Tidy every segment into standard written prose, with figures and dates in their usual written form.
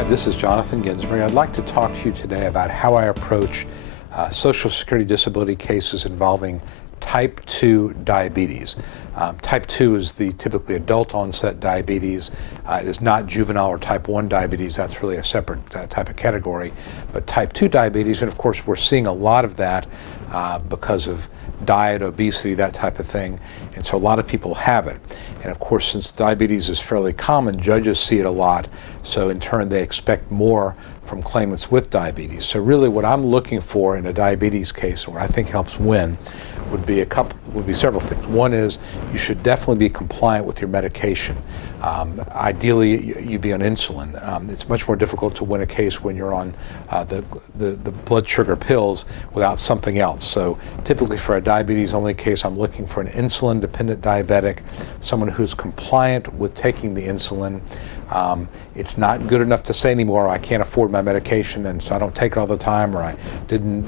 Hi, this is Jonathan Ginsberg. I'd like to talk to you today about how I approach Social Security disability cases involving type 2 diabetes. Type 2 is the typically adult onset diabetes. It is not juvenile or type 1 diabetes. That's really a separate type of category. But type 2 diabetes, and of course we're seeing a lot of that because of diet, obesity, that type of thing. And so a lot of people have it. And of course, since diabetes is fairly common, judges see it a lot. So in turn, they expect more from claimants with diabetes. So really what I'm looking for in a diabetes case, what I think helps win, would be several things. One is you should definitely be compliant with your medication. Ideally, you be on insulin. It's much more difficult to win a case when you're on the blood sugar pills without something else. So typically for a diabetes-only case, I'm looking for an insulin-dependent diabetic, someone who's compliant with taking the insulin. It's not good enough to say anymore, I can't afford my medication and so I don't take it all the time, or I don't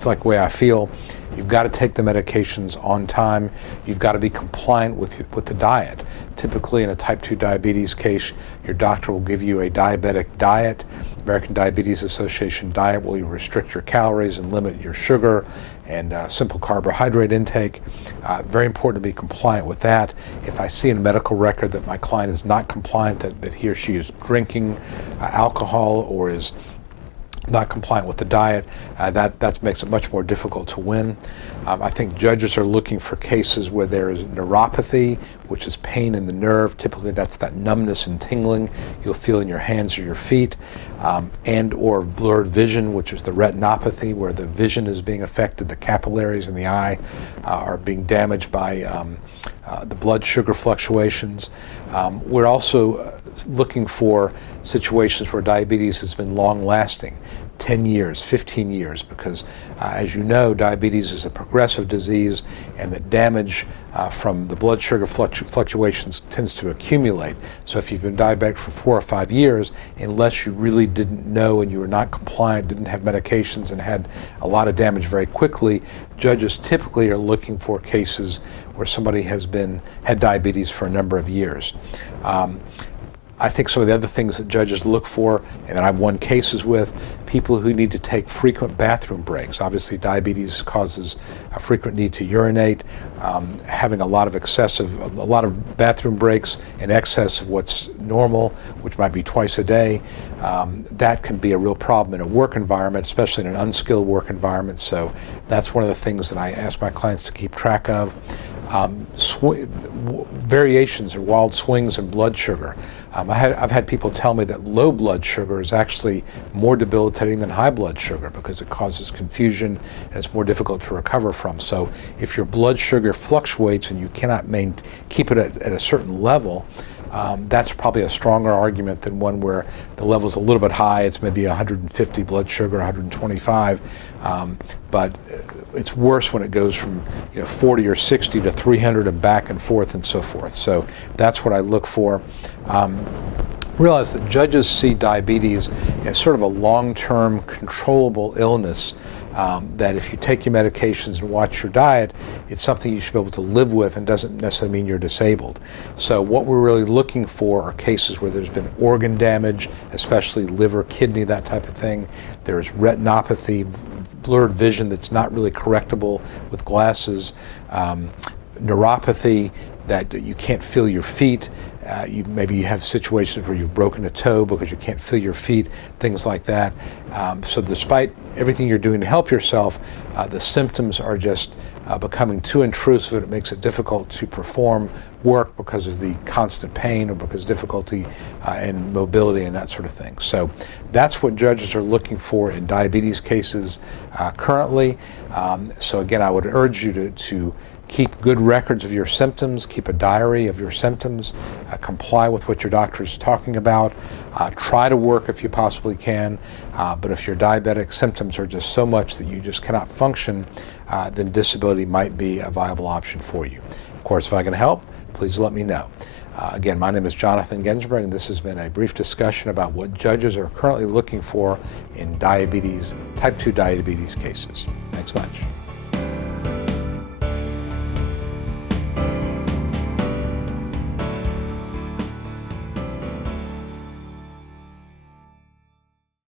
feel like the way I feel. You've got to take the medications on time. You've got to be compliant with the diet. Typically in a type 2 diabetes case, your doctor will give you a diabetic diet. American Diabetes Association diet will restrict your calories and limit your sugar and simple carbohydrate intake. Very important to be compliant with that. If I see in a medical record that my client is not compliant, that he or she is drinking alcohol or is not compliant with the diet, that makes it much more difficult to win. I think judges are looking for cases where there is neuropathy, which is pain in the nerve. Typically that's that numbness and tingling you'll feel in your hands or your feet, and or blurred vision, which is the retinopathy, where the vision is being affected, the capillaries in the eye are being damaged by the blood sugar fluctuations. We're also looking for situations where diabetes has been long-lasting, 10 years, 15 years, because as you know, diabetes is a progressive disease and that damage from the blood sugar fluctuations tends to accumulate. So if you've been diabetic for 4 or 5 years, unless you really didn't know and you were not compliant, didn't have medications and had a lot of damage very quickly, judges typically are looking for cases where somebody has had diabetes for a number of years. I think some of the other things that judges look for, and that I've won cases with, people who need to take frequent bathroom breaks. Obviously, diabetes causes a frequent need to urinate. Having a lot of bathroom breaks in excess of what's normal, which might be twice a day, that can be a real problem in a work environment, especially in an unskilled work environment. So that's one of the things that I ask my clients to keep track of. Variations or wild swings in blood sugar. I've had people tell me that low blood sugar is actually more debilitating than high blood sugar because it causes confusion and it's more difficult to recover from. So if your blood sugar fluctuates and you cannot keep it at a certain level, that's probably a stronger argument than one where the level's a little bit high. It's maybe 150 blood sugar, 125, but it's worse when it goes from 40 or 60 to 300 and back and forth and so forth. So that's what I look for. Realize that judges see diabetes as sort of a long-term controllable illness, that if you take your medications and watch your diet, it's something you should be able to live with and doesn't necessarily mean you're disabled. So what we're really looking for are cases where there's been organ damage, especially liver, kidney, that type of thing. There's retinopathy, blurred vision that's not really correctable with glasses, neuropathy, that you can't feel your feet. Maybe you have situations where you've broken a toe because you can't feel your feet, things like that. So despite everything you're doing to help yourself, the symptoms are just becoming too intrusive and it makes it difficult to perform work because of the constant pain or because of difficulty in mobility and that sort of thing. So that's what judges are looking for in diabetes cases currently. So again, I would urge you to keep good records of your symptoms, keep a diary of your symptoms, comply with what your doctor is talking about, try to work if you possibly can, but if your diabetic symptoms are just so much that you just cannot function, then disability might be a viable option for you. Of course, if I can help, please let me know. Again, my name is Jonathan Ginsberg, and this has been a brief discussion about what judges are currently looking for in type 2 diabetes cases. Thanks much.